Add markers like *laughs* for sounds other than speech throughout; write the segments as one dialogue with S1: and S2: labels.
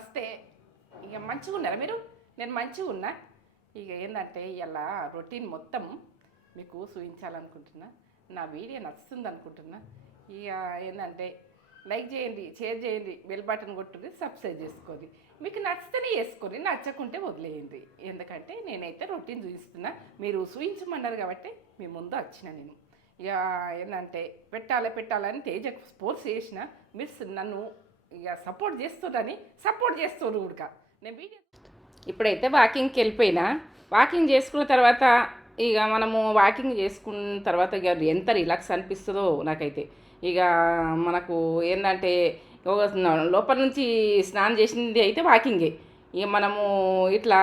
S1: నమస్తే ఇక మంచిగా ఉన్నారా మీరు? నేను మంచిగా ఉన్నా. ఇక ఏంటంటే ఇలా రొటీన్ మొత్తం మీకు చూపించాలనుకుంటున్నా. నా వీడియో నచ్చుతుంది అనుకుంటున్నా ఇక ఏంటంటే లైక్ చేయండి షేర్ చేయండి బెల్ బటన్ కొట్టుది సబ్స్క్రైబ్ చేసుకోండి. మీకు నచ్చితేనే వేసుకోండి నచ్చకుంటే వదిలేయండి. ఎందుకంటే నేనైతే రొటీన్ చూపిస్తున్నా. మీరు చూపించమన్నారు కాబట్టి మీ ముందు వచ్చిన నేను. ఇక ఏంటంటే పెట్టాలి పెట్టాలని తేజకు స్పోర్ట్స్ చేసిన మీరు నన్ను ఇక సపోర్ట్ చేస్తుంటని సపోర్ట్ చేస్తారు కూడా నేను వీడియో ఇప్పుడైతే వాకింగ్కి వెళ్ళిపోయినా. వాకింగ్ చేసుకున్న తర్వాత ఇక మనము వాకింగ్ చేసుకున్న తర్వాత ఇక ఎంత రిలాక్స్ అనిపిస్తుందో నాకైతే. ఇక మనకు ఏంటంటే ఒక లోపల నుంచి స్నానం చేసింది అయితే వాకింగే ఇక మనము ఇట్లా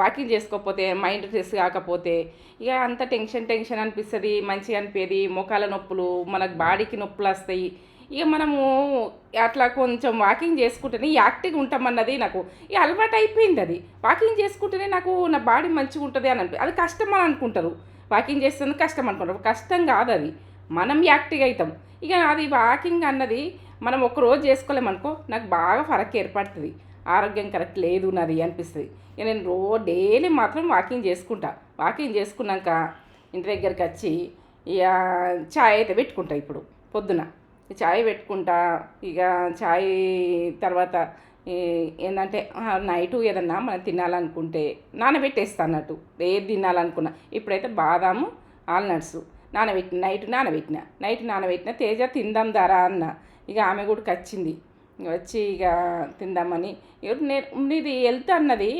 S1: వాకింగ్ చేసుకోకపోతే మైండ్ ఫ్రెష్ కాకపోతే ఇక అంత టెన్షన్ టెన్షన్ అనిపిస్తుంది మంచిగా అనిపేది మోకాల నొప్పులు మనకు బాడీకి నొప్పులు వస్తాయి ఇక మనము అట్లా కొంచెం వాకింగ్ చేసుకుంటేనే యాక్టివ్గా ఉంటామన్నది నాకు. ఇక అలవాటు అయిపోయింది అది. వాకింగ్ చేసుకుంటేనే నాకు నా బాడీ మంచిగా ఉంటుంది అని అనిపి అది కష్టం అని అనుకుంటారు. వాకింగ్ చేస్తుంది కష్టం అనుకుంటారు. కష్టం కాదు అది. మనం యాక్టివ్ అవుతాం ఇక అది వాకింగ్ అన్నది మనం ఒక రోజు చేసుకోలేమనుకో నాకు బాగా ఫరక్ ఏర్పడుతుంది. ఆరోగ్యం కరెక్ట్ లేదు నాది అనిపిస్తుంది. ఇక నేను రో డైలీ మాత్రం వాకింగ్ చేసుకుంటా. వాకింగ్ చేసుకున్నాక ఇంటి దగ్గరికి వచ్చి ఇక చాయ్ అయితే పెట్టుకుంటా ఇప్పుడు పొద్దున. చాయ్ పెట్టుకుంటా. ఇక చాయ్ తర్వాత ఏంటంటే నైటు ఏదన్నా మనం తినాలనుకుంటే నానబెట్టేస్తా అన్నట్టు ఏది తినాలనుకున్నా. ఇప్పుడైతే బాదాము ఆల్నట్స్ నానబెట్టిన నైట్ నానబెట్టిన. నైట్ నానబెట్టిన తేజ తిందాం ధరా అన్న. ఇక ఆమె కూడా వచ్చింది వచ్చి ఇక తిందామని. నేను నీది హెల్త్ అన్నది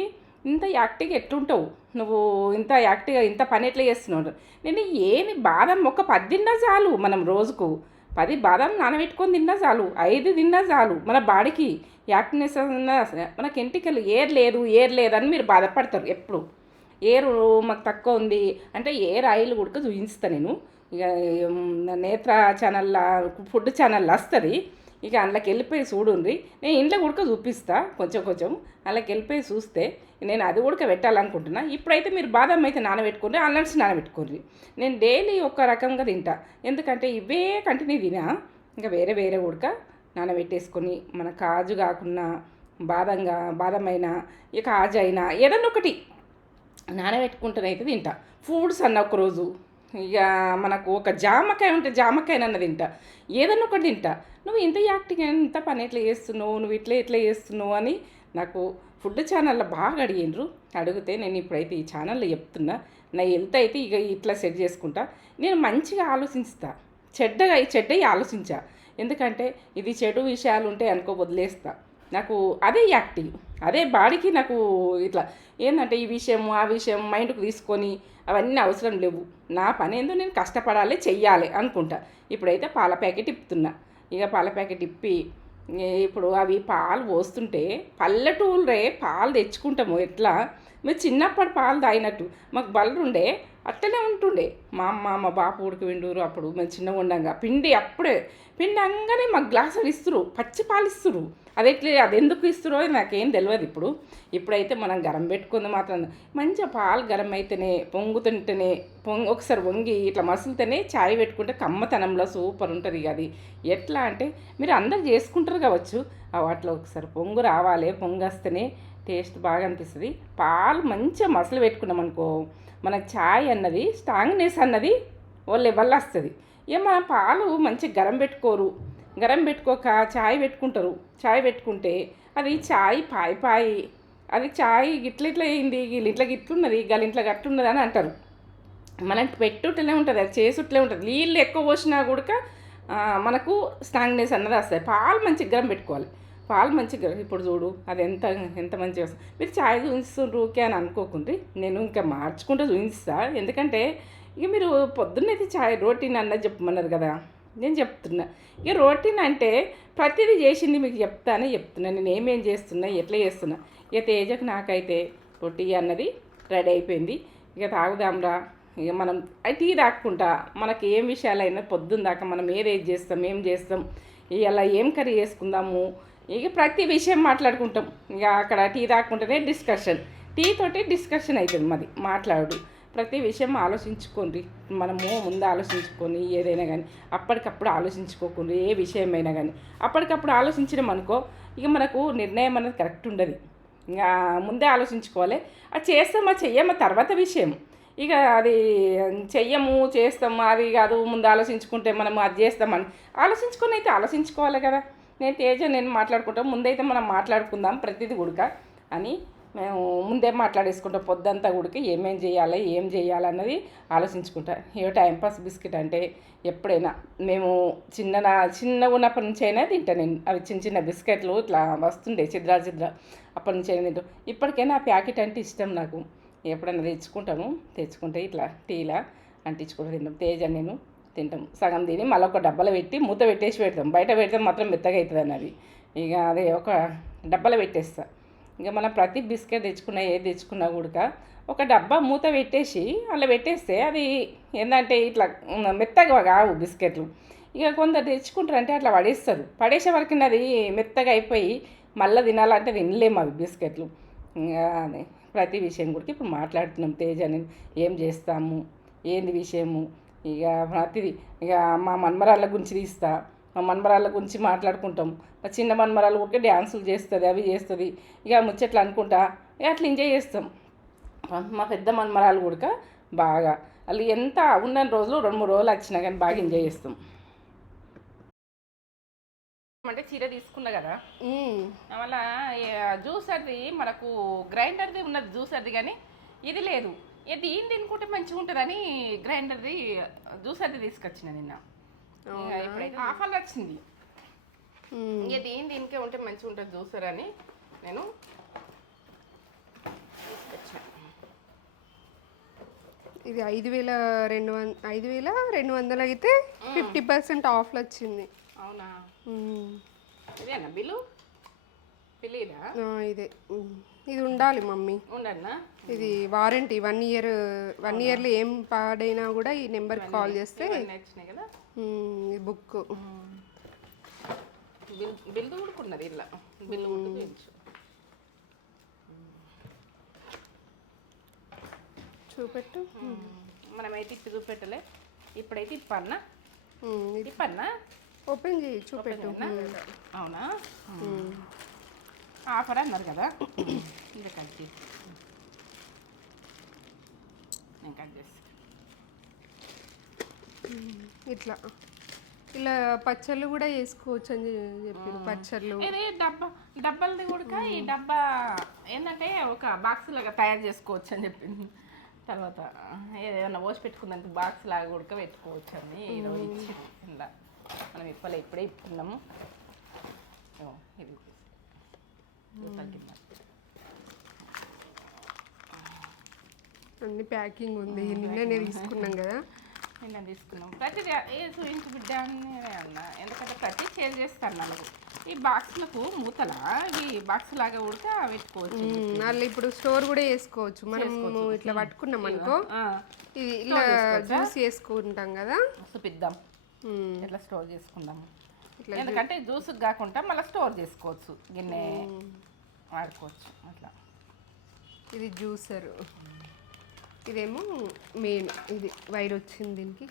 S1: ఇంత యాక్టివ్గా ఎట్లుంటావు? నువ్వు ఇంత యాక్టివ్గా ఇంత పని ఎట్లా చేస్తున్నావు? నేను ఏమి బాదం ఒక పద్దిన్నా చాలు మనం రోజుకు. పది బాదం నానబెట్టుకొని తిన్నా చాలు ఐదు తిన్నా చాలు. మన బాడీకి యాక్టివ్నెస్ మన మనకి ఏర్ లేదు ఏర్ లేదని మీరు బాధపడతారు ఎప్పుడు. ఏరు మాకు తక్కువ ఉంది అంటే ఏర్ ఆయిల్ కూడా చూపిస్తాను నేను. ఇక నేత్ర ఛానల్లా ఫుడ్ ఛానల్ వస్తుంది. ఇక అందులోకి వెళ్ళిపోయి చూడుండ్రి. నేను ఇంట్లో కూడా చూపిస్తా కొంచెం కొంచెం. అందులోకి వెళ్ళిపోయి చూస్తే నేను అది ఉడక పెట్టాలనుకుంటున్నాను ఇప్పుడైతే మీరు బాదం అయితే నానబెట్టుకోండి అల్లన్స్ నానబెట్టుకోండి. నేను డైలీ ఒక రకంగా తింటా. ఎందుకంటే ఇవే కంటిన్యూ తినా ఇంకా వేరే వేరే ఉడక నానబెట్టేసుకొని మన కాజు కాకుండా బాదంగా బాదం అయినా ఇక కాజు అయినా ఏదన్నా ఒకటి నానబెట్టుకుంటేనైతే తింటా. ఫ్రూట్స్ అన్న ఒకరోజు ఇక మనకు ఒక జామకాయ ఉంటే జామకాయనన్న తింటా. ఏదన్నా ఒకటి తింటా. నువ్వు ఇంత యాక్టింగ్ ఇంత పని ఎట్లా చేస్తున్నావు నువ్వు ఇట్లా ఎట్లా చేస్తున్నావు అని నాకు ఫుడ్ ఛానల్లో బాగా అడిగిండ్రు. అడిగితే నేను ఇప్పుడైతే ఈ ఛానల్లో చెప్తున్నా. నా హెల్త్ అయితే ఇక ఇట్లా సెట్ చేసుకుంటా. నేను మంచిగా ఆలోచిస్తా. చెడ్డగా చెడ్డవి ఆలోచించా. ఎందుకంటే ఇది చెడు విషయాలు ఉంటే అనుకో వదిలేస్తా. నాకు అదే యాక్టివ్ అదే బాడీకి నాకు ఇట్లా ఏంటంటే ఈ విషయం ఆ విషయం మైండ్కి తీసుకొని అవన్నీ అవసరం లేవు. నా పని ఏందో నేను కష్టపడాలి చెయ్యాలి అనుకుంటా. ఇప్పుడైతే పాల ప్యాకెట్ ఇప్పుతున్నా ఇక పాల ప్యాకెట్ ఇప్పి ఇప్పుడు అవి పాలు పోస్తుంటే పల్లెటూరులే పాలు తెచ్చుకుంటాము. ఎట్లా? మీరు చిన్నప్పటి పాలు తాగినట్టు. మాకు బలరుండే అట్టనే ఉంటుండే. మా అమ్మ మా బాపు ఉడికి విండూరు అప్పుడు. మేము చిన్నగా ఉండంగా. పిండి అప్పుడే పిండి అంగానే మాకు గ్లాసులు ఇస్తురు పచ్చి పాలు ఇస్తురు అది ఎట్లే అది ఎందుకు ఇస్తురో నాకేం తెలియదు ఇప్పుడు. ఇప్పుడైతే మనం గరం పెట్టుకుంది మాత్రం మంచిగా పాలు గరం అయితేనే పొంగుతుంటేనే పొంగి ఒకసారి వంగి ఇట్లా మసులుతేనే చాయ్ పెట్టుకుంటే కమ్మతనంలో సూపర్ ఉంటుంది ఇక అది. ఎట్లా అంటే మీరు అందరు చేసుకుంటారు కావచ్చు. అట్లా ఒకసారి పొంగు రావాలి పొంగు వస్తేనే టేస్ట్ బాగా అనిపిస్తుంది పాలు మంచిగా మసలు పెట్టుకున్నాం అనుకో మన చాయ్ అన్నది స్ట్రాంగ్నెస్ అన్నది ఓ లెవెల్ వస్తుంది. ఇక మన పాలు మంచిగా గరం పెట్టుకోరు. గరం పెట్టుకోక చాయ్ పెట్టుకుంటారు. చాయ్ పెట్టుకుంటే అది చాయ్ పాయి పాయి. అది చాయ్ గిట్ల ఇట్లా అయింది వీళ్ళు ఇట్లా గిట్లున్నది గల ఇంట్లో గట్లున్నది అని అంటారు. మనకి పెట్టుట్లే ఉంటుంది అది చేసుట్లే ఉంటుంది. నీళ్ళు ఎక్కువ పోసినా కూడా మనకు స్ట్రాంగ్నెస్ అన్నది వస్తుంది. పాలు మంచిగా గరం పెట్టుకోవాలి. పాలు మంచిగా ఇప్పుడు చూడు అది ఎంత ఎంత మంచిగా వస్తుంది. మీరు చాయ్ చూపిస్తుండ్రు ఊకే అని అనుకోకుండ్రి నేను ఇంకా మార్చుకుంటూ చూపిస్తా. ఎందుకంటే ఇక మీరు పొద్దున్నైతే చాయ్ రోటీన్ అన్నది చెప్పమన్నారు కదా. నేను చెప్తున్నా. ఇక రోటీన్ అంటే ప్రతిదీ చేసింది మీకు చెప్తానే చెప్తున్నా. నేను ఏమేం చేస్తున్నా ఎట్లా చేస్తున్నా. ఇక తేజకు నాకైతే రొట్టి అన్నది రెడీ అయిపోయింది. ఇక తాగుదాంరా. ఇక మనం టీ తాక్కుంటా. మనకి ఏం విషయాలైనా పొద్దున్న దాకా మనం ఏదేది చేస్తాం ఏం చేస్తాం ఇలా ఏం కర్రీ చేసుకుందాము ఇక ప్రతి విషయం మాట్లాడుకుంటాం. ఇక అక్కడ టీ తాకుంటేనే డిస్కషన్ టీ తోటి డిస్కషన్ అవుతుంది మాది మాట్లాడు ప్రతి విషయం ఆలోచించుకోండి. మనము ముందు ఆలోచించుకొని ఏదైనా కానీ అప్పటికప్పుడు ఆలోచించుకోకుండా ఏ విషయమైనా కానీ అప్పటికప్పుడు ఆలోచించడం అనుకో ఇక మనకు నిర్ణయం అనేది కరెక్ట్ ఉండదు. ఇంకా ముందే ఆలోచించుకోవాలి. అది చేస్తామా చెయ్యమా తర్వాత విషయం. ఇక అది చెయ్యము చేస్తాము అది కాదు ముందు ఆలోచించుకుంటే మనం అది చేస్తామని ఆలోచించుకొని అయితే ఆలోచించుకోవాలి కదా. నేను తేజ నేను మాట్లాడుకుంటాం. ముందైతే మనం మాట్లాడుకుందాం ప్రతిదీ గుడక అని. మేము ముందే మాట్లాడేసుకుంటాం పొద్దంతా గుడికి ఏమేం చేయాలి ఏం చేయాలన్నది ఆలోచించుకుంటా. ఏ టైంపాస్ బిస్కెట్ అంటే ఎప్పుడైనా మేము చిన్న చిన్నగా ఉన్నప్పటి నుంచి అయినా తింటాను నేను. అవి చిన్న చిన్న బిస్కెట్లు ఇట్లా వస్తుండే చిద్రా చిద్ర. అప్పటి నుంచి అయినా తింటాం. ఇప్పటికైనా ఆ ప్యాకెట్ అంటే ఇష్టం నాకు. ఎప్పుడైనా తెచ్చుకుంటాము. తెచ్చుకుంటే ఇట్లా టీలా అంటించుకుంటూ తింటాం. తేజ నేను. తింటాం. సగం తిని మళ్ళీ ఒక డబ్బాలో పెట్టి మూత పెట్టేసి పెడతాం. బయట పెడితే మాత్రం మెత్తగా అవుతుంది అన్నది. ఇక అదే ఒక డబ్బాలో పెట్టేస్తా. ఇక మనం ప్రతి బిస్కెట్ తెచ్చుకున్నా ఏది తెచ్చుకున్నా కూడా ఒక డబ్బా మూత పెట్టేసి అలా పెట్టేస్తే అది ఏంటంటే ఇట్లా మెత్తగా కావు బిస్కెట్లు. ఇక కొందరు తెచ్చుకుంటారు అంటే అట్లా పడేస్తారు. పడేసే వరకు అది మెత్తగా అయిపోయి మళ్ళీ తినాలంటే తినలేము అవి బిస్కెట్లు. ఇంకా అదే ప్రతి విషయం కూడా ఇప్పుడు మాట్లాడుతున్నాం. తేజ నేను ఏం చేస్తాము? ఏంది విషయము? ఇక ప్రతిది ఇక మా మన్మరాళ్ళ గురించి తీస్తా. మా మన్మరాళ్ళ గురించి మాట్లాడుకుంటాం. మా చిన్న మన్మరాలు కూడా డ్యాన్సులు చేస్తుంది అవి చేస్తుంది. ఇక ముచ్చట్లు అనుకుంటా. ఇక అట్లా ఎంజాయ్ చేస్తాం. మా పెద్ద మన్మరాలు కూడా బాగా. వాళ్ళు ఎంత ఉన్న రోజులు రెండు మూడు రోజులు వచ్చినా కానీ బాగా ఎంజాయ్ చేస్తాం. అంటే చీర తీసుకున్నా కదా?
S2: మ్మ్.
S1: మళ్ళా జ్యూసర్ది మనకు గ్రైండర్ది ఉన్నది జ్యూసర్ది కానీ ఇది లేదు. దీన్ని తినుకుంటే మంచిగా ఉంటుందని గ్రైండర్ది జ్యూసర్ది తీసుకొచ్చిన నిన్న. ఇప్పుడైతే ఆఫర్ వచ్చింది. ఇక దీని దీనికే ఉంటే మంచిగా ఉంటుంది జ్యూసర్ అని నేను తీసుకొచ్చిన.
S2: ఇది ఐదు వేల రెండు వంద ఐదు వేల రెండు వందలు అయితే ఫిఫ్టీ పర్సెంట్ ఆఫ్లో వచ్చింది.
S1: అవునా. ఇదేనా బిల్లు? బిల్లు ఇదా?
S2: ఇదే ఉండాలి మమ్మీ.
S1: ఉండన్నా?
S2: ఇది వారంటీ వన్ ఇయర్ వన్ ఇయర్లో ఏం పాడైనా కూడా ఈ నెంబర్కి కాల్ చేస్తే
S1: కదా?
S2: ఈ బుక్.
S1: బిల్ బిల్లు ఉన్నది ఇలా. బిల్లు చూపించు
S2: చూపెట్టు.
S1: మనమైతే ఇప్పి చూపెట్టలే. ఇప్పుడైతే ఇప్పన్నా? ఇప్పన్నా?
S2: ఓపెన్ చేయి చూపెట్టు.
S1: అవునా. ఆఫర్ అన్నారు కదా. ఇంకా కట్ చేసి నేను కట్ చేసి
S2: ఇట్లా. ఇలా పచ్చళ్ళు కూడా వేసుకోవచ్చు అని చెప్పారు పచ్చళ్ళు.
S1: ఇది డబ్బా డబ్బాలది కూడా ఈ డబ్బా ఏంటంటే ఒక బాక్స్ లాగా తయారు చేసుకోవచ్చు అని చెప్పింది. తర్వాత ఏదైనా పోసి పెట్టుకుందంటే బాక్స్ లాగా ఉడక పెట్టుకోవచ్చు అని ఈరోజు ఇచ్చి కింద మనం ఇప్పలే ఇప్పుడే ఇప్పుకున్నాము ఓ, ఇది.
S2: అన్ని ప్యాకింగ్ ఉంది. నిన్ననే తీసుకున్నాం కదా.
S1: నిన్న తీసుకున్నాం. ప్రతి ఏ చూపించు బిడ్డ అని నేనే అన్నా. ఎందుకంటే ప్రతి సేల్ చేస్తాను నాకు ఈ బాక్స్లకు మూతల? ఇవి బాక్స్ లాగా ఉడక పెట్టుకోవచ్చు.
S2: వాళ్ళు ఇప్పుడు స్టోర్ కూడా వేసుకోవచ్చు మనము ఇట్లా పట్టుకున్నాం అనుకో. ఇది ఇలా జ్యూస్ వేసుకుంటాం కదా.
S1: చూపిద్దాం. ఎట్లా స్టోర్ చేసుకుందాము?
S2: ఇట్లా
S1: ఎందుకంటే జ్యూస్ కాకుండా మళ్ళీ స్టోర్ చేసుకోవచ్చు గిన్నె వాడుకోవచ్చు అట్లా.
S2: ఇది జ్యూసర్. ఇదేమో మెయిన్ ఇది వైర్ వచ్చింది దీనికి.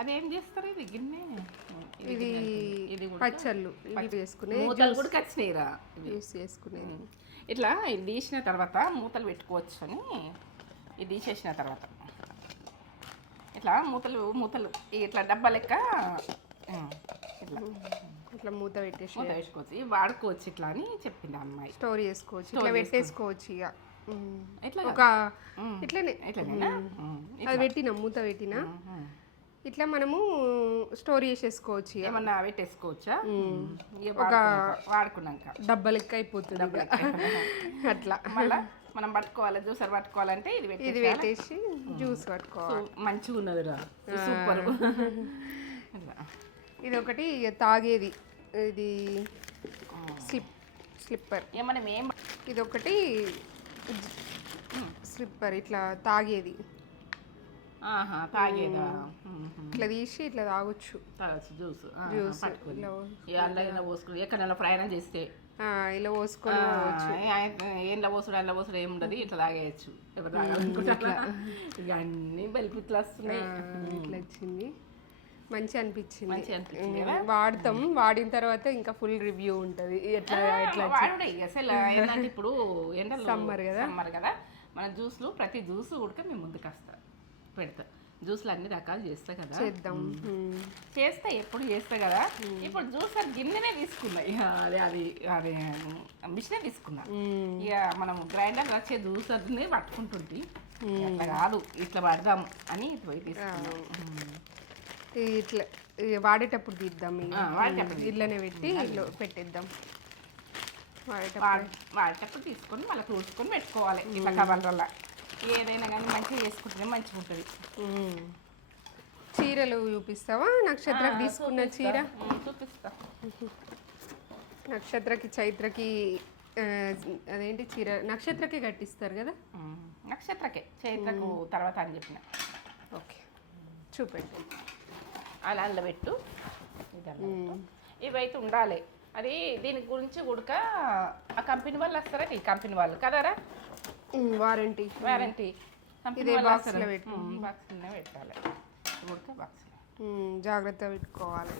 S1: అదేం చేస్తారు ఇది గిన్నె?
S2: ఇది
S1: ఇది
S2: పచ్చళ్ళు ఇవి వేసుకునే
S1: మూతలు కూడా వచ్చినాయిరా
S2: జ్యూస్ వేసుకునేది
S1: ఇట్లా ఇది తీసిన తర్వాత మూతలు పెట్టుకోవచ్చు అని ఇది తీసేసిన తర్వాత. ఇట్లా మూతలు మూతలు ఇట్లా డబ్బా లెక్క ఇట్లా
S2: మూత పెట్టేసి
S1: మూత వేసుకోవచ్చు వాడుకోవచ్చు ఇట్లా అని చెప్పింది అమ్మాయి.
S2: స్టోర్ చేసుకోవచ్చు. ఇట్లా పెట్టేసుకోవచ్చు ఇక.
S1: ఎట్లా
S2: ఒక. ఇట్లనే.
S1: ఇట్లనేనా ఉమ్,
S2: అది పెట్టినాం మూత పెట్టినా. ఇట్లా మనము స్టోర్ చేసేసుకోవచ్చు
S1: ఏమన్నా పెట్టేసుకోవచ్చా? ఇక వాడుకున్నాక- వాడుకున్నాక.
S2: డబ్బా లెక్క అయిపోతుంది. *laughs* అట్లా.
S1: మళ్ళా? మనం పట్టుకోవాలి జ్యూసర్ పట్టుకోవాలంటే ఇది
S2: ఇది
S1: పెట్టి
S2: పెట్టేసి జ్యూస్ పట్టుకోవాలి.
S1: మంచిగా ఉన్నది రా సూపర్. *laughs*
S2: ఇది ఒకటి తాగేది. ఇది స్లిప్ స్లిప్పర్.
S1: మనం ఏం
S2: ఇది ఒకటి స్లిప్పర్ ఇట్లా తాగేది.
S1: ఉహు.
S2: ఇట్లా తీసి ఇట్లా తాగొచ్చు.
S1: తాగొచ్చు జ్యూస్.
S2: జ్యూస్ ఇట్లా
S1: పోసుకుని ఎక్కడైనా ప్రయాణం చేస్తే
S2: ఇలా పోసుకొని
S1: ఏండ్ల పోసుడు అండ్ల పోసుడు ఏమి ఉండదు ఇట్లా తాగేయచ్చు. ఎవరు తాగాలనుకుంటారా ఇక అన్ని బెల్పిట్లు వస్తున్నాయి.
S2: ఇట్లా వచ్చింది. మంచి అనిపించింది. వాడతాం. వాడిన తర్వాత ఇంకా ఫుల్ రివ్యూ ఉంటది. ఎట్లా ఎట్లా
S1: అసలు ఏంటంటే ఇప్పుడు *laughs* ఎండలు
S2: Summer కదా?
S1: సమ్మర్ కదా? మన జ్యూస్లు ప్రతి జ్యూస్ ఉడక మేము ముందుకు వస్తా పెడతా. జ్యూస్లు అన్ని రకాలు చేస్తా కదా.
S2: చేద్దాం.
S1: చేస్తా ఎప్పుడు చేస్తా కదా. ఇప్పుడు జ్యూస్ అది గిన్నెనే తీసుకున్నా. అదే అది అది మిషనే తీసుకున్నా. ఇక మనం గ్రైండర్ వచ్చే జ్యూస్ అది పట్టుకుంటుంది అట్లా కాదు ఇట్లా పడదాం అని పోయి తీసుకున్నాం.
S2: ఇట్లా వాడేటప్పుడు తీద్దాం
S1: వాడేటప్పుడు
S2: ఇట్లనే పెట్టి ఇట్లా పెట్టేద్దాం. వాడేటప్పుడు
S1: వాడ- వాడేటప్పుడు. తీసుకొని మళ్ళీ చూసుకొని పెట్టుకోవాలి. ఇట్లా కవర్లల్లో ఏదైనా కానీ మంచిగా చేసుకుంటేనే మంచిగా ఉంటుంది.
S2: చీరలు చూపిస్తావా? నక్షత్రకి తీసుకున్న చీర?
S1: చూపిస్తా.
S2: నక్షత్రకి చైత్రకి అదేంటి చీర? నక్షత్రకి కట్టిస్తారు కదా?
S1: నక్షత్రకే. చైత్రకు తర్వాత అని చెప్పిన.
S2: ఓకే. చూపెట్టు.
S1: అలా అల్ల పెట్టు. ఇవైతే ఉండాలి. అది దీని గురించి ఉడక ఆ కంపెనీ వాళ్ళు వస్తారా? ఈ కంపెనీ వాళ్ళు. కదరా?
S2: వారంటీ
S1: వారంటీ
S2: ఇదే
S1: వాళ్ళు
S2: box
S1: వస్తారు
S2: లో పెట్టు.
S1: బాక్స్లోనే పెట్టాలి. ఉడక బాక్స్లో
S2: జాగ్రత్త పెట్టుకోవాలి.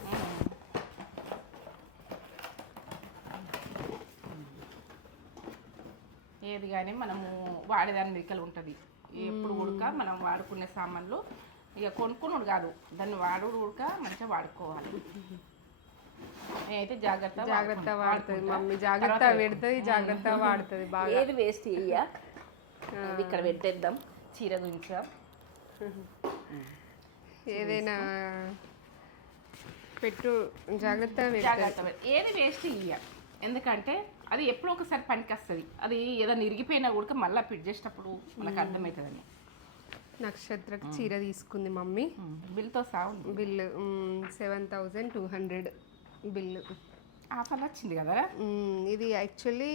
S1: ఏది కానీ మనము వాడేదాని మిరికలు ఉంటుంది. ఎప్పుడు ఉడక మనం వాడుకునే సామాన్లు ఇక కొనుక్కునుడు కాదు. దాన్ని వాడుడు ఉడక మంచిగా వాడుకోవాలి. నేనైతే జాగ్రత్త
S2: జాగ్రత్త వాడుతుంది. మమ్మీ. జాగ్రత్త పెడుతుంది జాగ్రత్త వాడుతుంది బాగా.
S1: ఏది వేస్ట్ చెయ్య? ఇది ఇక్కడ పెట్టేద్దాం. చీర గురించి?
S2: ఏదైనా పెట్టు జాగ్రత్త
S1: ఏది వేస్ట్ ఇయ్య. ఎందుకంటే అది ఎప్పుడో ఒకసారి పనికి వస్తుంది అది ఏదైనా ఇరిగిపోయినా కూడా మళ్ళీ ఫిట్ చేసేటప్పుడు మనకు అర్థమవుతుందని
S2: నక్షత్రకి చీర తీసుకుంది మమ్మీ.
S1: బిల్తో ఉంది.
S2: Bill seven thousand two hundred bill.
S1: Offer వచ్చింది
S2: మ్మ్, ఇది యాక్చువల్లీ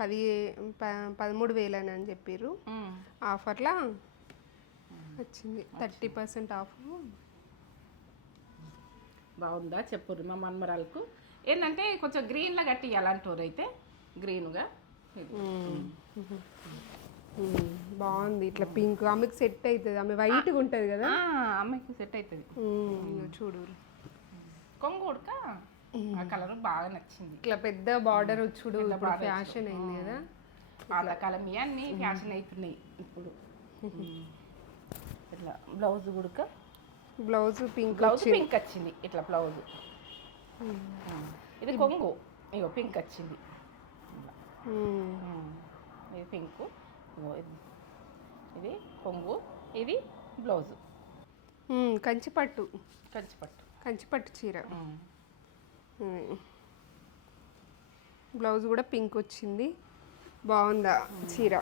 S2: పది ప- పదమూడు వేలని అని చెప్పారు ఆఫర్లా వచ్చింది. Thirty percent off.
S1: బాగుందా? చెప్పుర్రి మా మన్మరాలకు. ఏంటంటే కొంచెం గ్రీన్లా కట్టి అలాంటి అయితే. గ్రీన్గా.
S2: బాగుంది. ఇట్లా పింక్. ఆమెకు సెట్ అవుతుంది ఆమె వైట్గా ఉంటుంది కదా.
S1: అమ్మాయికి సెట్ అవుతుంది
S2: చూడు
S1: కొంగు ఉడక? ఆ కలర్ బాగా నచ్చింది.
S2: ఇట్లా పెద్ద బార్డర్ చూడు ఇప్పుడు ఫ్యాషన్ అయింది కదా.
S1: పాతకాలం అన్నీ ఫ్యాషన్ అవుతున్నాయి ఇప్పుడు. *laughs* ఇట్లా బ్లౌజ్ ఉడక
S2: బ్లౌజ్ పింక్
S1: బ్లౌజ్ పింక్ వచ్చింది ఇట్లా బ్లౌజ్. ఇది కొంగు ఇగో పింక్ వచ్చింది. ఇది పింక్ ఇది. ఇది కొంగు ఇది బ్లౌజ్.
S2: కంచిపట్టు.
S1: కంచిపట్టు.
S2: కంచిపట్టు చీర. బ్లౌజ్ కూడా పింక్ వచ్చింది. బాగుందా చీర?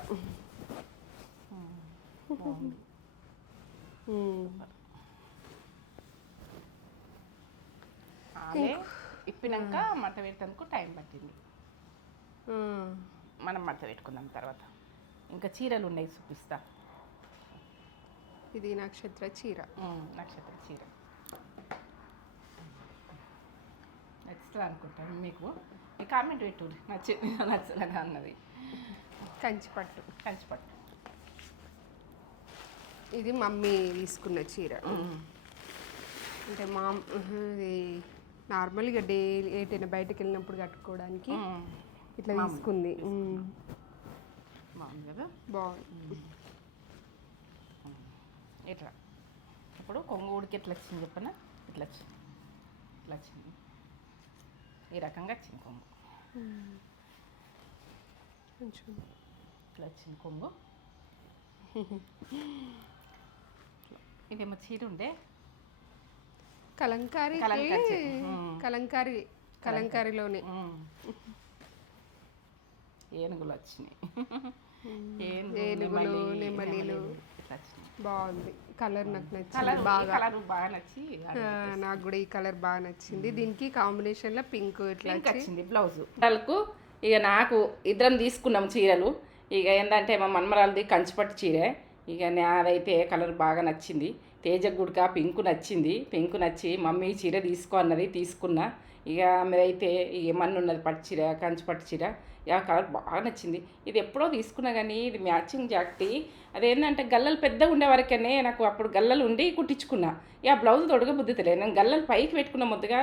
S1: ఇప్పినాక మడత పెట్టడానికి టైం పట్టింది. మనం మడత పెట్టుకుందాం తర్వాత. ఇంకా చీరలు ఉన్నాయి చూపిస్తా.
S2: ఇది నక్షత్ర చీర.
S1: నక్షత్ర చీర. నచ్చుతుంది అనుకుంటాను మీకు. మీ కామెంట్ పెట్టు నచ్చి నచ్చలేదా అన్నది.
S2: కంచిపట్టు.
S1: కంచిపట్టు.
S2: ఇది మమ్మీ తీసుకున్న చీర. అంటే మా ఇది నార్మల్గా డే ఏటైనా బయటకు వెళ్ళినప్పుడు కట్టుకోవడానికి. ఇట్లా తీసుకుంది.
S1: బాగుంది కదా?
S2: బాగుంది.
S1: ఇట్లా. ఇప్పుడు కొంగు ఉడికి ఎట్లా వచ్చింది చెప్పనా? ఇట్లా వచ్చింది. ఇట్లా వచ్చింది. ఈ రకంగా వచ్చింది కొంగు ఇట్లా వచ్చింది కొంగు ఇదేమో చీర ఉండే
S2: కలంకారీ
S1: కలంకారీ
S2: కలంకారీలోనే.
S1: ఏనుగులు వచ్చినాయి
S2: ఏనుగులు,
S1: నెమలి,
S2: నెమలీలు.
S1: ఇట్లా
S2: బాగుంది. కలర్ నాకు నచ్చింది బాగా.
S1: కలర్ బాగా నచ్చి
S2: నాకు కూడా ఈ కలర్ బాగా నచ్చింది. దీనికి కాంబినేషన్లో పింక్ ఇట్లా
S1: వచ్చింది బ్లౌజ్ వాళ్ళకు ఇక నాకు ఇద్దరం తీసుకున్నాం చీరలు. ఇక ఏంటంటే మా మన్మరాలది కంచిపట్టు చీర. ఇక నాదైతే కలర్ బాగా నచ్చింది. తేజ గుడక పింకు నచ్చింది. పింకు నచ్చి మమ్మీ చీర తీసుకో అన్నది తీసుకున్నా. ఇక మీదైతే ఈ మన్నున్నది పట్టు చీర కంచి పట్టు చీర ఆ కలర్ బాగా నచ్చింది. ఇది ఎప్పుడో తీసుకున్నా కానీ ఇది మ్యాచింగ్ జాక్టి. అదేంటంటే గల్లలు పెద్దగా ఉండే వరకనే నాకు అప్పుడు గల్లలు ఉండి కుట్టించుకున్నా. ఇక బ్లౌజ్ తొడగ బుద్ధితలే నేను గల్లలు పైకి పెట్టుకున్న ముద్దుగా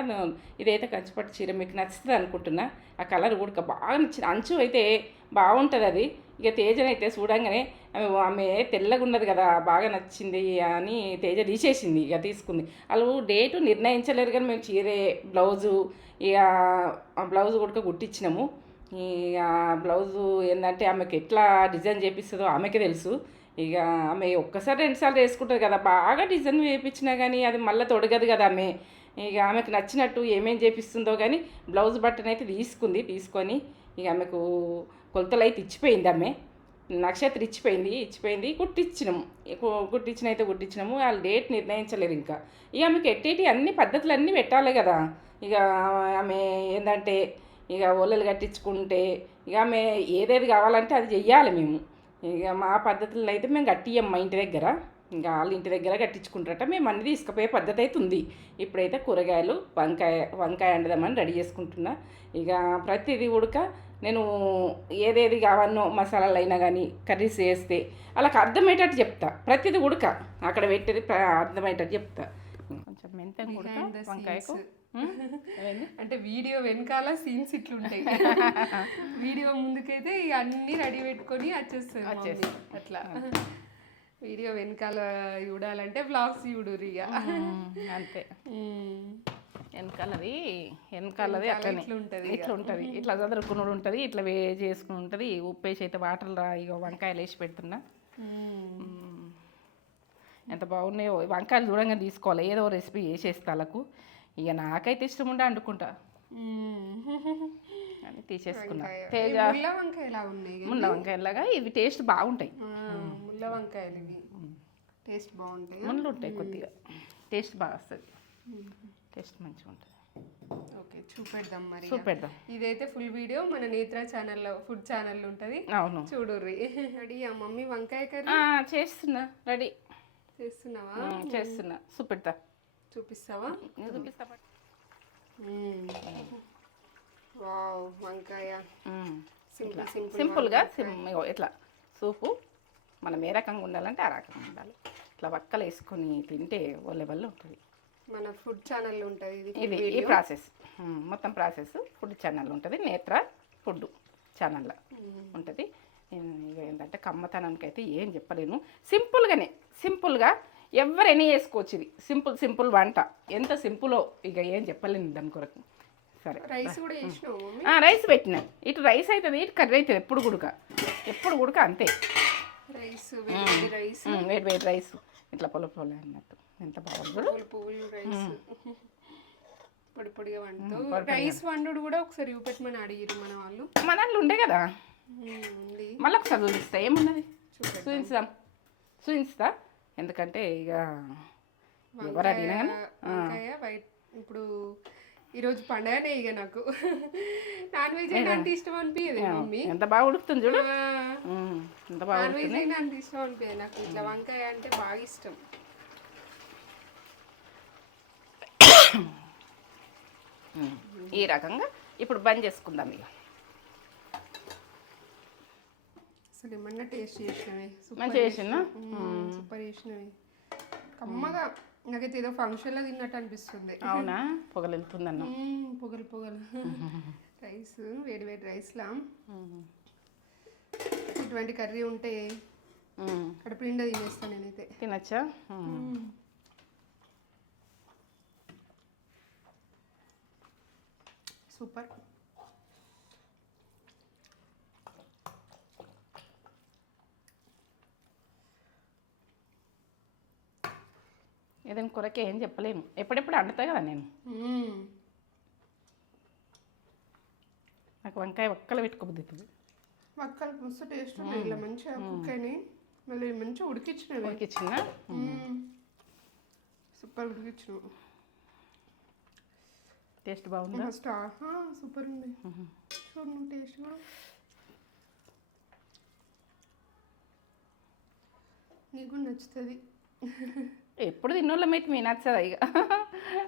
S1: ఇదైతే కంచిపట్టు చీర మీకు నచ్చుతుంది అనుకుంటున్నా. ఆ కలర్ ఉడక బాగా నచ్చింది. అంచు అయితే బాగుంటుంది అది. ఇక తేజనైతే చూడంగానే ఆమె ఆమె తెల్లగా ఉన్నది కదా బాగా నచ్చింది అని తేజ తీసేసింది ఇక తీసుకుంది. వాళ్ళు డేటు నిర్ణయించలేరు కానీ మేము చీరే బ్లౌజు ఇక ఆ బ్లౌజ్ కూడా కుట్టించినాము. ఇక బ్లౌజు ఏంటంటే ఆమెకి ఎట్లా డిజైన్ చేపిస్తుందో ఆమెకే తెలుసు. ఇక ఆమె ఒక్కసారి రెండుసార్లు వేసుకుంటుంది కదా బాగా డిజైన్ వేయించినా కానీ అది మళ్ళీ తొడగదు కదా ఆమె. ఇక ఆమెకు నచ్చినట్టు ఏమేం చేపిస్తుందో కానీ బ్లౌజ్ బట్టన్ అయితే తీసుకుంది తీసుకొని ఇక ఆమెకు కొలతలు అయితే ఇచ్చిపోయింది ఆమె. నక్షత్రం ఇచ్చిపోయింది ఇచ్చిపోయింది కుట్టించినాము కుట్టించిన అయితే కుట్టించినాము వాళ్ళు డేట్ నిర్ణయించలేరు ఇంకా. ఇక ఆమెకి ఎట్టేటి అన్ని పద్ధతులు అన్నీ పెట్టాలి కదా. ఇక ఆమె ఏంటంటే ఇక ఓలలు కట్టించుకుంటే ఇక ఆమె ఏదేది కావాలంటే అది చెయ్యాలి మేము. ఇక మా పద్ధతుల్లో అయితే మేము కట్టియ్యం మా ఇంటి దగ్గర. ఇంకా వాళ్ళ ఇంటి దగ్గర కట్టించుకుంటారట. మేము అన్ని తీసుకుపోయే పద్ధతి అయితే ఉంది. ఇప్పుడైతే కూరగాయలు వంకాయ వంకాయ వండదామని రెడీ చేసుకుంటున్నా. ఇక ప్రతిదీ ఉడక నేను ఏదేది కావాలనో మసాలాలు అయినా కానీ కర్రీస్ వేస్తే వాళ్ళకి అర్థమయ్యేటట్టు చెప్తా. ప్రతిదీ ఉడక. అక్కడ పెట్టేది అర్థమయ్యేటట్టు చెప్తా. కొంచెం మెంతం వంకాయకు?
S2: అంటే వీడియో వెనకాల సీన్స్ ఇట్లుంటాయి. వీడియో ముందుకైతే అన్ని రెడీ పెట్టుకొని వచ్చేస్తుంది. అట్లా. వీడియో వెనకాల చూడాలంటే బ్లాగ్స్ చూడురు ఇక.
S1: అంతే. వెనకాలది వెనకాలది
S2: వెనకాల
S1: అట్లనే.
S2: ఇట్లా ఉంటది.
S1: ఇట్లా ఉంటుంది ఇట్లా చదువుకున్నాడు ఉంటుంది ఇట్లా వే చేసుకుని ఉంటుంది ఉప్పు వేసి అయితే వాటర్ రా ఇక వంకాయలు వేసి పెడుతున్నా. ఎంత బాగున్నాయో. వంకాయలు చూడంగా తీసుకోవాలి. ఏదో రెసిపీ చేసేస్తా వాళ్ళకు ఇక నాకైతే ఇష్టం ఉండే వండుకుంటా
S2: ఉమ్.
S1: అని తీసేసుకున్నా. తేజ. మున్న వంకాయలాగా ఇవి టేస్ట్ బాగుంటాయి.
S2: ముల్ల వంకాయలు ఇవి. టేస్ట్ బాగుంటాయి?
S1: ముళ్ళు ఉంటాయి కొద్దిగా. టేస్ట్ బాగా వస్తుంది. టేస్ట్ మంచిగా ఉంటుంది.
S2: ఓకే చూపెడదాం మరి.
S1: చూపెడదాం.
S2: ఇదైతే ఫుల్ వీడియో మన నేత్ర ఛానల్లో ఫుడ్ ఛానల్ ఉంటది.
S1: అవును.
S2: చూడుర్రి. రెడీ ఆ మమ్మీ వంకాయ కర్రీ?
S1: ఆ, చేస్తున్నా. రెడీ.
S2: చేస్తున్నావా?
S1: చేస్తున్నా. చూపెడతా.
S2: చూపిస్తావా?
S1: చూపిస్తా.
S2: వావ్ వంకాయ. సింపుల్ సింపుల్
S1: సింపుల్గా ఇట్లా. సూపు. మనం ఏ రకంగా ఉండాలంటే ఆ రకంగా ఉండాలి. ఇట్లా వక్కలు వేసుకొని తింటే ఓ లెవెల్లో ఉంటుంది.
S2: మన ఫుడ్ ఛానల్ ఉంటది ఇది
S1: ఈ ప్రాసెస్ మొత్తం ప్రాసెస్ ఫుడ్ ఛానల్ ఉంటుంది. నేత్ర ఫుడ్ ఛానల్లో ఉంటుంది. ఇక ఏంటంటే కమ్మతనానికి అయితే ఏం చెప్పలేను. సింపుల్గానే సింపుల్గా ఎవరైనా చేసుకోవచ్చు ఇది? సింపుల్ సింపుల్ వంట. ఎంత సింపులో ఇక ఏం చెప్పలేను దాని కొరకు. సరే.
S2: రైస్ కూడా
S1: రైస్ పెట్టిన. ఇటు రైస్ అవుతుంది ఇటు కర్రీ అవుతుంది ఎప్పుడు గుడక ఎప్పుడు గుడక అంతే.
S2: రైస్ వేడి
S1: వేడి రైస్ ఇట్లా పొల పొల అన్నట్టు. ఎంత బాగుంది
S2: పొడి పొడిగా వండుతూ రైస్ వండుడు కూడా ఒకసారి చూపెట్టమని అడిగిరు మన వాళ్ళు.
S1: మన దాంట్లో ఉండే కదా? మళ్ళీ ఒకసారి చూపిస్తా. ఏమున్నది? చూపించుదాం చూపిస్తా. ఎందుకంటే ఇక ఎవరు అడిగినా
S2: ఇప్పుడు ఈరోజు పండగనే ఇక నాకు. నాన్ వెజ్ అయినా అంత ఇష్టం అనిపించదు మమ్మీ.
S1: ఎంత బాగా ఉడుకుతుంది చూడు. ఎంత బాగా
S2: నాన్ వెజ్ అయినా అంత ఇష్టం అనిపించదు నాకు. ఇట్లా వంకాయ అంటే బాగా ఇష్టం.
S1: ఈ రకంగా ఇప్పుడు బంద్ చేసుకుందాం ఇక.
S2: అసలు ఏమన్నా టేస్ట్ చేసినవి.
S1: మంచిగా చేసినా
S2: సూపర్ చేసినవి. కమ్మగా. నాకైతే ఏదో ఫంక్షన్లో తిన్నట్టు అనిపిస్తుంది.
S1: అవునా? పొగలు వెళ్తుందన్న
S2: పొగలు పొగలు. *laughs* రైస్ వేడి వేడి రైస్లా. ఇటువంటి కర్రీ ఉంటే కడుపు నిండా తినేస్తాను నేనైతే.
S1: తినచ్చా.
S2: సూపర్.
S1: ఏదైనా కొరకే ఏం చెప్పలేము. ఎప్పుడెప్పుడు అంటుతా కదా నేను. నాకు వంకాయ ఒక్కలు పెట్టుకోబుద్ది
S2: మక్కలు మస్తు టేస్ట్ ఇలా మంచిగా కుక్ మళ్ళీ మంచిగా
S1: ఉడికిచ్చిన?
S2: మ్మ్. సూపర్ ఉడికిచ్చినావు.
S1: టేస్ట్ బాగుందా?
S2: ఫస్ట్ సూపర్ ఉంది. చూడు నువ్వు టేస్ట్ కూడా. నీకు నచ్చుతుంది.
S1: ఎప్పుడు తిన్నోళ్ళమైతే మీ నచ్చదా ఇక.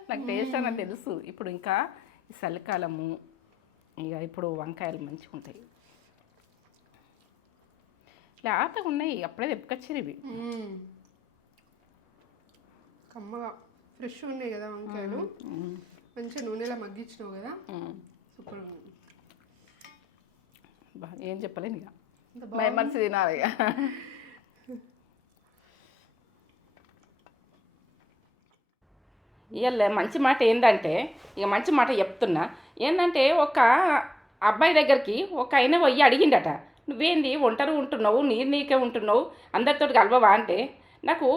S1: నాకు టేస్ట్ అన్నది తెలుసు. ఇప్పుడు ఇంకా చలికాలము ఇక ఇప్పుడు వంకాయలు మంచిగా ఉంటాయి. లేతగా ఉన్నాయి అప్పుడే తెప్పుకొచ్చారు ఇవి.
S2: మ్మ్. కమ్మగా ఫ్రెష్ ఉన్నాయి కదా వంకాయలు. మంచిగా నూనెలో మగ్గించినావు కదా. సూపర్
S1: ఏం చెప్పలేను ఇక. మై మనసు తినాలి ఇక. ఇవాళ మంచి మాట ఏంటంటే ఇక మంచి మాట చెప్తున్నా. ఏంటంటే ఒక అబ్బాయి దగ్గరికి ఒక ఆయన పోయి అడిగిండట నువ్వేంది ఒంటరి ఉంటున్నావు నీరు నీకే ఉంటున్నావు అందరితో కలవవా? అంటే నాకు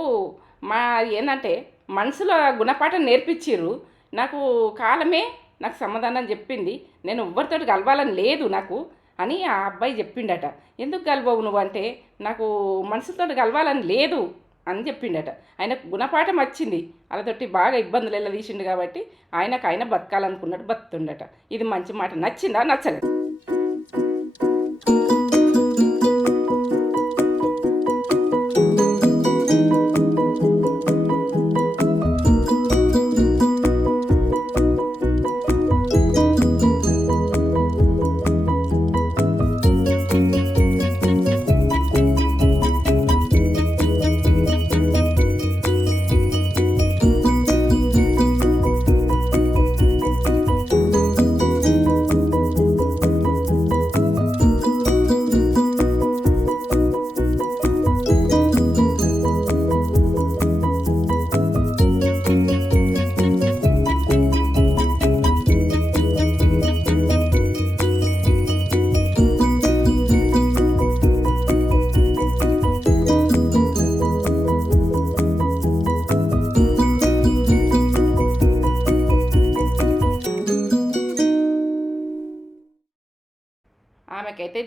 S1: మా ఏంటంటే మనసులో గుణపాఠం నేర్పించిర్రు. నాకు కాలమే నాకు సమాధానం చెప్పింది. నేను ఎవరితో కలవాలని లేదు నాకు అని ఆ అబ్బాయి చెప్పిండట. ఎందుకు కలవవు నువ్వు? అంటే నాకు మనసుతో కలవాలని లేదు. అని చెప్పిండట. ఆయనకు గుణపాఠం వచ్చింది. వాళ్ళతోటి బాగా ఇబ్బందులు ఎలా తీసిండు కాబట్టి ఆయనకు ఆయన బతకాలనుకున్నట్టు బతుండట. ఇది మంచి మాట. నచ్చిందా? నచ్చలేదు.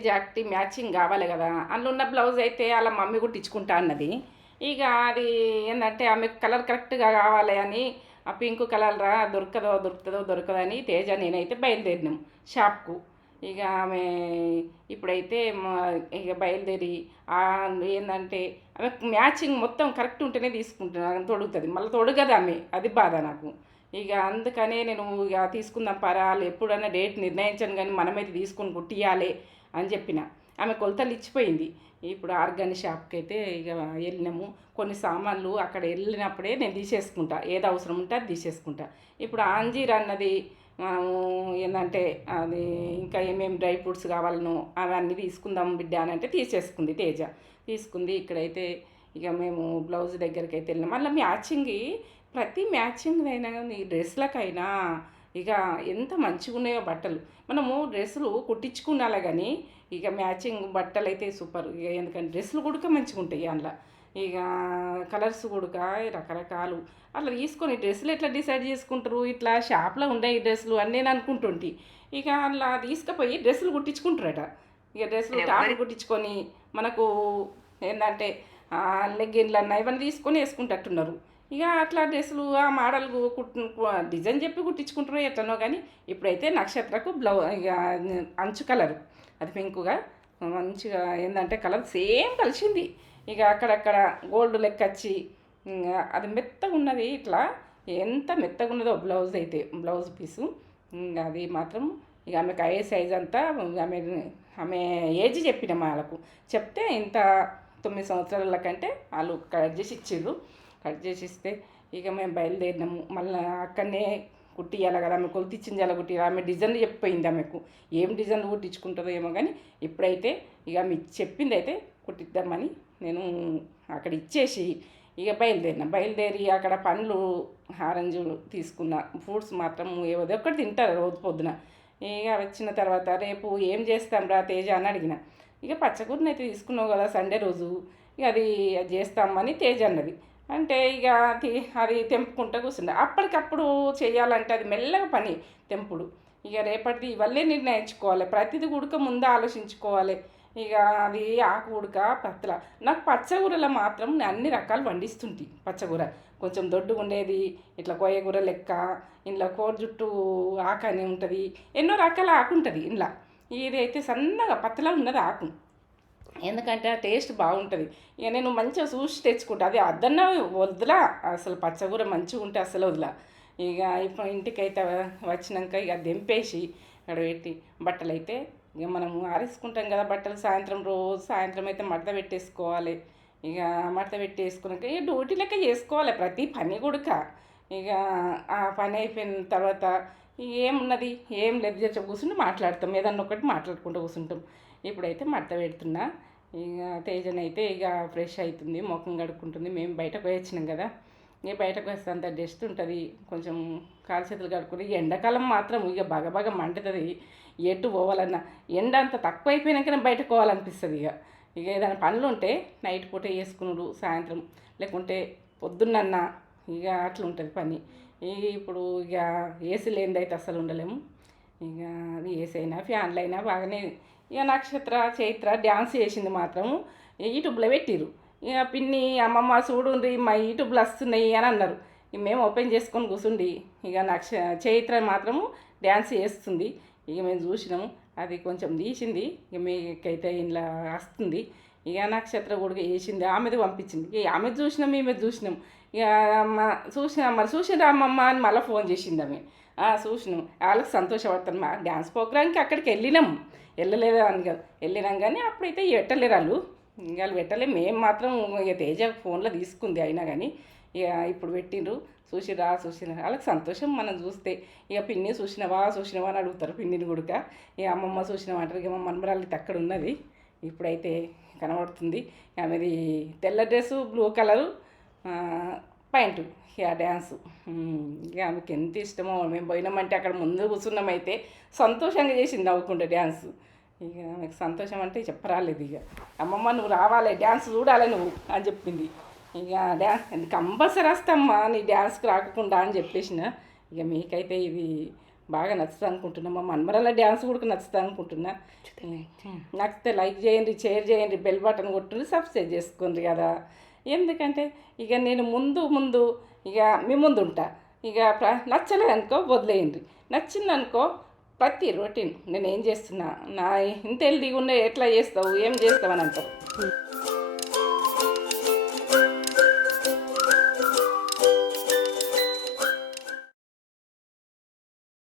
S1: జాకెట్ మ్యాచింగ్ కావాలి కదా. అందులో ఉన్న బ్లౌజ్ అయితే వాళ్ళ మమ్మీ కుట్టించుకుంటా అన్నది. ఇక అది ఏంటంటే ఆమె కలర్ కరెక్ట్గా కావాలి అని ఆ పింక్ కలర్ రా దొరకదో దొరుకుతుందో దొరకదో అని తేజ నేనైతే బయలుదేరినాం షాప్కు. ఇక ఆమె ఇప్పుడైతే మా- ఇక బయలుదేరి ఏంటంటే ఆమె మ్యాచింగ్ మొత్తం కరెక్ట్ ఉంటేనే తీసుకుంటున్నాను తొడుగుతుంది. మళ్ళీ తొడగదు ఆమె అది బాధ నాకు. ఇక అందుకనే నేను ఇక తీసుకుందాం పరాలు ఎప్పుడైనా డేట్ నిర్ణయించాను కానీ మనమైతే తీసుకొని కుట్టియాలి అని చెప్పిన. ఆమె కొలతలు ఇచ్చిపోయింది. ఇప్పుడు ఆర్గాని షాప్కి అయితే ఇక వెళ్ళినాము. కొన్ని సామాన్లు అక్కడ వెళ్ళినప్పుడే నేను తీసేసుకుంటా. ఏది అవసరం ఉంటే అది తీసేసుకుంటా. ఇప్పుడు ఆంజీర్ అన్నది మనము ఏంటంటే అది ఇంకా ఏమేమి డ్రై ఫ్రూట్స్ కావాలనో అవన్నీ తీసుకుందాం బిడ్డ అని అంటే తీసేసుకుంది తేజ. తీసుకుంది ఇక్కడైతే ఇక మేము బ్లౌజ్ దగ్గరికి అయితే వెళ్ళినాం. మళ్ళీ మ్యాచింగ్ ప్రతి మ్యాచింగ్ అయినా కానీ డ్రెస్లకైనా ఇక ఎంత మంచిగా ఉన్నాయో బట్టలు. మనము డ్రెస్సులు కుట్టించుకున్నాలే కానీ ఇక మ్యాచింగ్ బట్టలు అయితే సూపర్. ఇక ఎందుకంటే డ్రెస్సులు కూడా మంచిగా ఉంటాయి అందులో. ఇక కలర్స్ కూడా రకరకాలు. అట్లా తీసుకొని డ్రెస్సులు ఎట్లా డిసైడ్ చేసుకుంటారు? ఇట్లా షాప్లో ఉండే ఈ డ్రెస్సులు అని నేను అనుకుంటుంటి. ఇక అలా తీసుకుపోయి డ్రెస్సులు కుట్టించుకుంటారట. ఇక డ్రెస్సులు టాపులు కుట్టించుకొని మనకు ఏంటంటే లెగ్గిన్లు అన్న ఇవన్నీ తీసుకొని వేసుకుంటట్టున్నారు. ఇక అట్లా డ్రెస్సులు ఆ మోడల్ కుట్టు డిజైన్ చెప్పి కుట్టించుకుంటారో ఎట్లనో కానీ ఇప్పుడైతే నక్షత్రకు బ్లౌ ఇక అంచు కలర్. అది పింకుగా మంచిగా ఏంటంటే కలర్ సేమ్ కలిసింది. ఇక అక్కడక్కడ గోల్డ్ లెక్క వచ్చి ఇంకా అది మెత్తగా ఉన్నది ఇట్లా. ఎంత మెత్తగా ఉన్నదో బ్లౌజ్ అయితే బ్లౌజ్ పీసు. ఇంకా అది మాత్రం ఇక ఆమెకు అయ్యే సైజ్ అంతా ఆమె ఆమె ఏజ్ చెప్పిన వాళ్ళకు చెప్తే ఇంత తొమ్మిది సంవత్సరాల కంటే వాళ్ళు కట్ చేసి ఇచ్చిండ్రు. కట్ చేసి ఇస్తే ఇక మేము బయలుదేరినాము. మళ్ళీ అక్కడనే కుట్టియాలి కదా ఆమె కొలితిచ్చింది అలా కుట్టి ఆమె డిజైన్ చెప్పిపోయింది ఆమెకు. ఏం డిజైన్ కుట్టించుకుంటుందో ఏమో కానీ ఇప్పుడైతే ఇక ఆమె చెప్పింది అయితే కుట్టిద్దామని నేను అక్కడ ఇచ్చేసి ఇక బయలుదేరిన. బయలుదేరి అక్కడ పండ్లు ఆరెంజ్ తీసుకున్న. ఫ్రూట్స్ మాత్రం ఏదో ఒకటి తింటారు రోజు పొద్దున. ఇక వచ్చిన తర్వాత రేపు ఏం చేస్తాం రా తేజ అని అడిగిన. ఇక పచ్చకూరని అయితే తీసుకున్నావు కదా సండే రోజు. ఇక అది అది చేస్తామని తేజ అన్నది. అంటే ఇక అది అది తెంపుకుంటూ కూర్చుండే అప్పటికప్పుడు చేయాలంటే అది మెల్లగా పని తెంపుడు. ఇక రేపటిది ఇవల్లే నిర్ణయించుకోవాలి. ప్రతిదీ ఉడక ముందే ఆలోచించుకోవాలి. ఇక అది ఆకు ఉడక పత్తల. నాకు పచ్చగూరలో మాత్రం అన్ని రకాలు వండిస్తుంటి పచ్చగూర. కొంచెం దొడ్డుగా ఉండేది ఇట్లా కొయ్యగూర లెక్క ఇంట్లో కోర జుట్టు ఆకు అని ఉంటుంది. ఎన్నో రకాల ఆకు ఉంటుంది ఇంట్లో ఇది అయితే సన్నగా పత్తలా ఉన్నది ఆకు. ఎందుకంటే ఆ టేస్ట్ బాగుంటుంది. ఇక నేను మంచిగా చూసి తెచ్చుకుంటా. అది అద్దన్న వదిలా అసలు పచ్చగూర మంచిగా ఉంటే అసలు వదిలా ఇక ఇప్పుడు ఇంటికైతే వచ్చినాక ఇక దింపేసి అక్కడ పెట్టి బట్టలు అయితే ఇక మనము ఆరేసుకుంటాం కదా బట్టలు సాయంత్రం రోజు సాయంత్రం అయితే మడత పెట్టేసుకోవాలి. ఇక మడత పెట్టేసుకున్నాక ఇక డ్యూటీ లెక్క చేసుకోవాలి ప్రతి పని కూడా ఇక ఆ పని అయిపోయిన తర్వాత ఏమున్నది? ఏం లేదు కూర్చుని మాట్లాడతాం. ఏదన్నా ఒకటి మాట్లాడుకుంటూ కూర్చుంటాం. ఇప్పుడైతే మడత పెడుతున్నా. ఇక తేజనైతే అయితే ఇక ఫ్రెష్ అవుతుంది ముఖం కడుక్కుంటుంది. మేము బయటకు వచ్చినాం కదా ఇక బయటకు వస్తే అంత డస్ట్ ఉంటుంది. కొంచెం కాలు చేతులు కడుక్కుని ఎండాకాలం మాత్రం ఇక బాగా బాగా మండుతుంది. ఎటు పోవాలన్నా ఎండ అంత తక్కువ అయిపోయినాకనే బయటకు పోవాలనిపిస్తుంది ఇక. ఇక ఏదైనా పనులు ఉంటే నైట్ పూట వేసుకున్నాడు సాయంత్రం లేకుంటే పొద్దున్నన్నా ఇక అట్లా ఉంటుంది పని. ఇక ఇప్పుడు ఇక ఏసీ లేనిదైతే అసలు ఉండలేము. ఇక అది ఏసీ ఫ్యాన్లు అయినా బాగానే ఇక నక్షత్ర చైత్ర డ్యాన్స్ చేసింది మాత్రం యూట్యూబ్లో పెట్టిరు ఇక పిన్ని అమ్మమ్మ చూడుండ్రి మా యూట్యూబ్లో వస్తున్నాయి అని అన్నారు. ఇక మేము ఓపెన్ చేసుకొని కూర్చుండి ఇక నక్ష చైత్ర మాత్రము డ్యాన్స్ చేస్తుంది. ఇక మేము చూసినాము. అది కొంచెం తీసింది. ఇక మీకైతే ఇలా వస్తుంది. ఇక నక్షత్ర కూడా వేసింది ఆమెది పంపించింది. ఇక ఆమె చూసినాం మేము చూసినాం ఇక అమ్మ చూసిన మరి చూసిరా అమ్మమ్మ అని మళ్ళీ ఫోన్ చేసింది ఆమె. చూసినాం వాళ్ళకి సంతోషపడతాను. మా డ్యాన్స్ ప్రోగ్రామ్కి అక్కడికి వెళ్ళినాం. వెళ్ళలేదు అని కాదు. వెళ్ళినాం కానీ అప్పుడైతే పెట్టలేరు వాళ్ళు. ఇంకా వాళ్ళు పెట్టలే. మేము మాత్రం ఇక తేజ ఫోన్లో తీసుకుంది అయినా కానీ. ఇక ఇప్పుడు పెట్టిండ్రు. చూసిరా చూసిరా వాళ్ళకి సంతోషం మనం చూస్తే. ఇక పిన్ని చూసినవా చూసినవా అని అడుగుతారు పిన్నిని కూడా ఇక అమ్మమ్మ చూసినవా అంటారు ఇక మా మనమరాలు అక్కడ ఉన్నది. ఇప్పుడైతే కనబడుతుంది. ఆమెది తెల్ల డ్రెస్సు బ్లూ కలరు. పాయింట్. ఇక డ్యాన్స్. ఇక ఆమెకి ఎంత ఇష్టమో మేము పోయినామంటే అక్కడ ముందు కూర్చున్నామైతే సంతోషంగా చేసింది నవ్వుకుంటే డ్యాన్స్. ఇక ఆమెకు సంతోషం అంటే చెప్పరాలేదు ఇక. అమ్మమ్మ నువ్వు రావాలి డ్యాన్స్ చూడాలి నువ్వు అని చెప్పింది. ఇక డ్యాన్స్ కంపల్సరీ వస్తామ్మా నీ డ్యాన్స్కి రాకుండా అని చెప్పేసిన. ఇక మీకైతే ఇది బాగా నచ్చుతుంది అనుకుంటున్నా. మా మన్మరాల డ్యాన్స్ కూడా నచ్చుతుంది అనుకుంటున్నా. నచ్చితే లైక్ చేయండి షేర్ చేయండి బెల్ బటన్ కొట్టుండి సబ్స్క్రైబ్ చేసుకోండి కదా. ఎందుకంటే ఇక నేను ముందు ముందు ఇక మీ ముందు ఉంటా. ఇక ప్ర నచ్చలేదనుకో వదిలేయండి. నచ్చిందనుకో ప్రతి రొటీన్ నేను ఏం చేస్తున్నా? నా ఇంత హెల్దీగా ఉన్నా ఎట్లా చేస్తావు? ఏం చేస్తావు అని అంటారు.